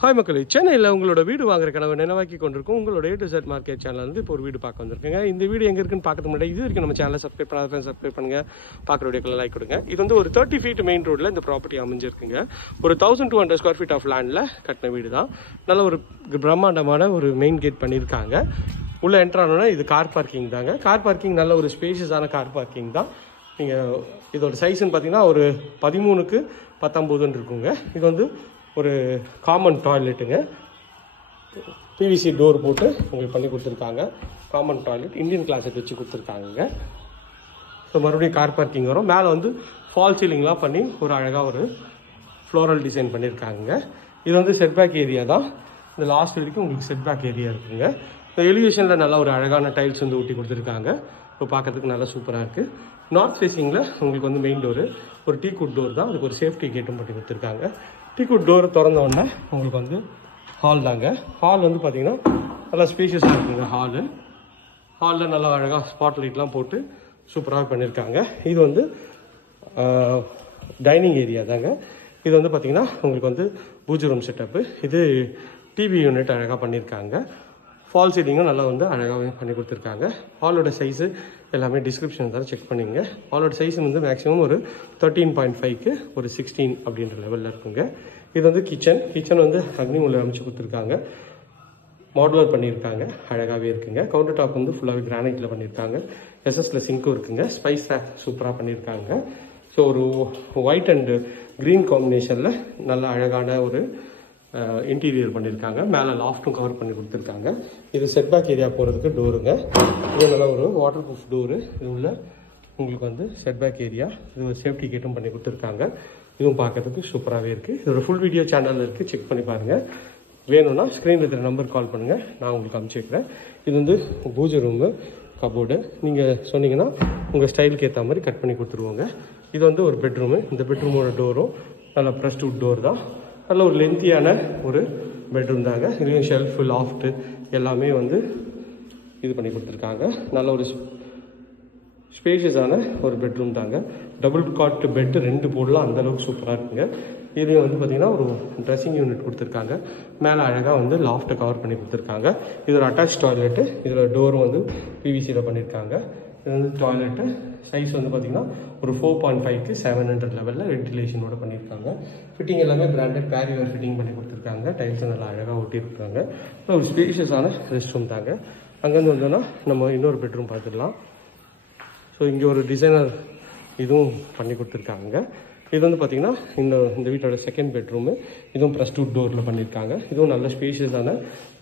Hi மக்களே, சென்னையில் உங்களோட வீடு வாங்குற கனவை நினைவாக்கி கொண்டிருக்கும் உங்களோட A to Z market channel வந்து இப்போ ஒரு வீடு பார்க்க வந்திருக்குங்க. இந்த வீடு எங்கே இருக்குன்னு பார்க்கறது முன்னாடி இது வரைக்கும் நம்ம சேனலை சப்ஸ்கிரைப் பண்ணாத சப்ஸ்கிரைப் பண்ணுங்க, பார்க்குற வீடியோக்கெல்லாம் லைக் கொடுங்க. இது வந்து ஒரு 30 feet மெயின் ரோடில் இந்த ப்ராப்பர்ட்டி அமைஞ்சிருக்குங்க. ஒரு 1200 square feet ஆஃப் லேண்டில் கட்டின வீடு தான். நல்ல ஒரு பிரம்மாண்டமான ஒரு மெயின் கேட் பண்ணியிருக்காங்க. உள்ளே என்ட்ரானோன்னா இது கார் பார்க்கிங் தாங்க. கார் பார்க்கிங் நல்ல ஒரு ஸ்பேஷியஸான கார் பார்க்கிங் தான். நீங்கள் இதோட சைஸ்ன்னு பார்த்தீங்கன்னா ஒரு 13x19 இருக்குங்க. இது வந்து ஒரு காமன் டாய்லெட்டுங்க. பிவிசி டோர் போட்டு உங்களுக்கு பண்ணி கொடுத்துருக்காங்க. காமன் டாய்லெட் இந்தியன் கிளாஸட் வச்சு கொடுத்துருக்காங்க. ஸோ மறுபடியும் கார் பார்க்கிங் வரும். மேலே வந்து ஃபால் சீலிங்லாம் பண்ணி ஒரு அழகாக ஒரு ஃப்ளோரல் டிசைன் பண்ணியிருக்காங்க. இது வந்து செட்பேக் ஏரியா தான். இந்த லாஸ்ட் வரைக்கும் உங்களுக்கு செட்பேக் ஏரியா இருக்குங்க. இந்த எலிவேஷனில் நல்லா ஒரு அழகான டைல்ஸ் வந்து ஊட்டி கொடுத்துருக்காங்க. இப்போ பார்க்கறதுக்கு நல்லா சூப்பராக இருக்குது. நார்த் ஃபேஸிங்கில் உங்களுக்கு வந்து மெயின் டோரு ஒரு டீக்குட் டோர் தான். அதுக்கு ஒரு சேஃப்டி கேட்டும் பண்ணி கொடுத்துருக்காங்க. டீக்குட் டோர் திறந்த உடனே உங்களுக்கு வந்து ஹால் தாங்க. ஹால் வந்து பார்த்தீங்கன்னா நல்லா ஸ்பேஷியஸாக இருக்குங்க. ஹாலில் நல்லா அழகாக ஸ்பாட் லைட்லாம் போட்டு சூப்பராக பண்ணியிருக்காங்க. இது வந்து டைனிங் ஏரியா தாங்க. இது வந்து பார்த்தீங்கன்னா உங்களுக்கு வந்து பூஜை ரூம் செட்டப்பு. இது டிவி யூனிட் அழகாக பண்ணியிருக்காங்க. ஃபால் சீலிங்கும் நல்லா வந்து அழகாகவே பண்ணி கொடுத்துருக்காங்க. ஹாலோட சைஸு எல்லாமே டிஸ்கிரிப்ஷன் தான் செக் பண்ணிங்க. ஹாலோட சைஸ் வந்து மேக்ஸிமம் ஒரு 13.5க்கு ஒரு 16 அப்படின்ற லெவலில் இருக்குங்க. இது வந்து கிச்சன் வந்து அக்னி உள்ள அமைச்சு கொடுத்துருக்காங்க. மாடுலர் பண்ணியிருக்காங்க, அழகாகவே இருக்குங்க. கவுண்டர் டாப் வந்து ஃபுல்லாகவே கிரானைட்டில் பண்ணியிருக்காங்க. எஸ்எஸ்ல சிங்க்கும் இருக்குங்க. ஸ்பைஸ் ரேக் சூப்பராக பண்ணியிருக்காங்க. ஸோ ஒரு ஒயிட் அண்டு க்ரீன் காம்பினேஷனில் நல்ல அழகான ஒரு இன்டீரியர் பண்ணியிருக்காங்க. மேலே லாஃப்ட்டும் கவர் பண்ணி கொடுத்துருக்காங்க. இது செட்பேக் ஏரியா போகிறதுக்கு டோருங்க. இது நல்லா ஒரு வாட்டர் ப்ரூஃப் டோரு. இது உள்ள உங்களுக்கு வந்து செட்பேக் ஏரியா. இது ஒரு சேஃப்டி கேட்டும் பண்ணி கொடுத்துருக்காங்க. இதுவும் பார்க்கறதுக்கு சூப்பராகவே இருக்குது. இதோட ஃபுல் வீடியோ சேனலில் இருக்குது, செக் பண்ணி பாருங்கள். வேணும்னா ஸ்க்ரீனில் இருக்கிற நம்பர் கால் பண்ணுங்கள், நான் உங்களுக்கு அனுப்பிச்சி வைக்கிறேன். இது வந்து பூஜை ரூமு கபோர்டு. நீங்கள் சொன்னீங்கன்னா உங்கள் ஸ்டைலுக்கு ஏற்ற மாதிரி கட் பண்ணி கொடுத்துருவோங்க. இது வந்து ஒரு பெட்ரூமு. இந்த பெட்ரூமோட டோரும் நல்லா ப்ரெஸ்ட் வுட் டோர் தான். நல்ல ஒரு லென்த்தியான ஒரு பெட்ரூம் தாங்க. இதுலேயும் ஷெல்ஃபு லாஃப்ட்டு எல்லாமே வந்து இது பண்ணி கொடுத்துருக்காங்க. நல்ல ஒரு ஸ்பேஷியஸான ஒரு பெட்ரூம் தாங்க. டபுள் காட் பெட்டு 2 போடலாம், அந்தளவுக்கு சூப்பராக இருக்குங்க. இதுலேயும் வந்து பார்த்திங்கன்னா ஒரு ட்ரெஸ்ஸிங் யூனிட் கொடுத்துருக்காங்க. மேலே அழகாக வந்து லாஃப்ட்டை கவர் பண்ணி கொடுத்துருக்காங்க. இது ஒரு அட்டாச் டாய்லெட்டு. இதில் டோரும் வந்து பிவிசியில் பண்ணியிருக்காங்க. இது வந்து டாய்லெட்டு சைஸ் வந்து பார்த்திங்கன்னா ஒரு 4.5க்கு 700 லெவலில் வென்டிலேஷனோட பண்ணியிருக்காங்க. ஃபிட்டிங் எல்லாமே பிராண்டட் பேரியர் ஃபிட்டிங் பண்ணி கொடுத்துருக்காங்க. டைல்ஸும் நல்லா அழகாக ஒட்டியிருக்காங்க. ஒரு ஸ்பேஷியஸான ரெஸ்ட் ரூம் தாங்க. அங்கேருந்து வந்தோன்னா நம்ம இன்னொரு பெட்ரூம் பார்த்துடலாம். ஸோ இங்கே ஒரு டிசைனர் இதுவும் பண்ணி கொடுத்துருக்காங்க. இது வந்து பார்த்திங்கன்னா இந்த வீட்டோட செகண்ட் பெட்ரூமு. இதுவும் ப்ளஸ் 2 டோரில் பண்ணியிருக்காங்க. இதுவும் நல்ல ஸ்பேஷியஸான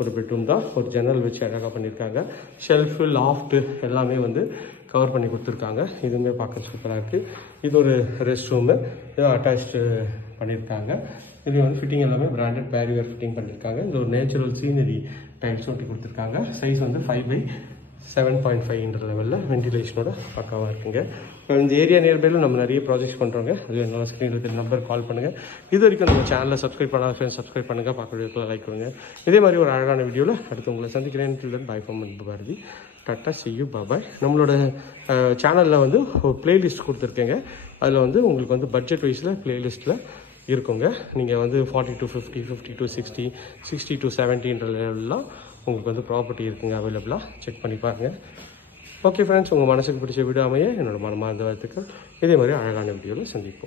ஒரு பெட்ரூம் தான். ஒரு ஜன்னல் வச்சு அழகாக பண்ணியிருக்காங்க. ஷெல்ஃபு லாஃப்ட்டு எல்லாமே வந்து கவர் பண்ணி கொடுத்துருக்காங்க. இதுவுமே பார்க்க சூப்பராக இருக்குது. இது ஒரு ரெஸ்ட் ரூமு. இதுவும் அட்டாச்சு பண்ணியிருக்காங்க. இது வந்து ஃபிட்டிங் எல்லாமே பிராண்டட் பேரியர் ஃபிட்டிங் பண்ணியிருக்காங்க. இது ஒரு நேச்சுரல் சீனரி டைல்ஸ் ஒட்டி கொடுத்துருக்காங்க. சைஸ் வந்து 5/7.5ன்ற லெவலில் வென்டிலேஷனோட பக்காவாக இருக்குங்க. இந்த ஏரியா நியர்பையில் நம்ம நிறைய ப்ராஜெக்ட்ஸ் பண்ணுறோங்க. அது என்னால் ஸ்க்ரீனில் இருக்கிற நம்பர் கால் பண்ணுங்கள். இது வரைக்கும் நம்ம சேனலில் சப்ஸ்கிரைப் பண்ணாத ஃப்ரெண்ட்ஸ் சப்ஸ்கிரைப் பண்ணுங்கள், பார்க்க வீடியோக்குள்ள லைக் கொடுங்க. இதே மாதிரி ஒரு அழகான வீடியோவில் அடுத்து உங்களை சந்திக்கிறேன். Bye from Bharati. Tata, see you, bye. நம்மளோட சேனலில் வந்து ஒரு பிளேலிஸ்ட் கொடுத்துருக்கேங்க. அதில் வந்து உங்களுக்கு வந்து பட்ஜெட் வைஸில் பிளேலிஸ்ட்டில் இருக்குங்க. நீங்கள் வந்து 40 to 50, 50 to 60, 60 to 70ன்ற லெவல்லாம் உங்களுக்கு வந்து ப்ராப்பர்ட்டி இருக்குங்க அவைலபிளாக. செக் பண்ணி பாருங்கள். ஓகே ஃப்ரெண்ட்ஸ், உங்கள் மனசுக்கு பிடிச்ச வீடியோ அமைய என்னோட மனமார்ந்த வாழ்த்துக்கள். இதே மாதிரி அழகான வீடியோவில் சந்திப்போம்.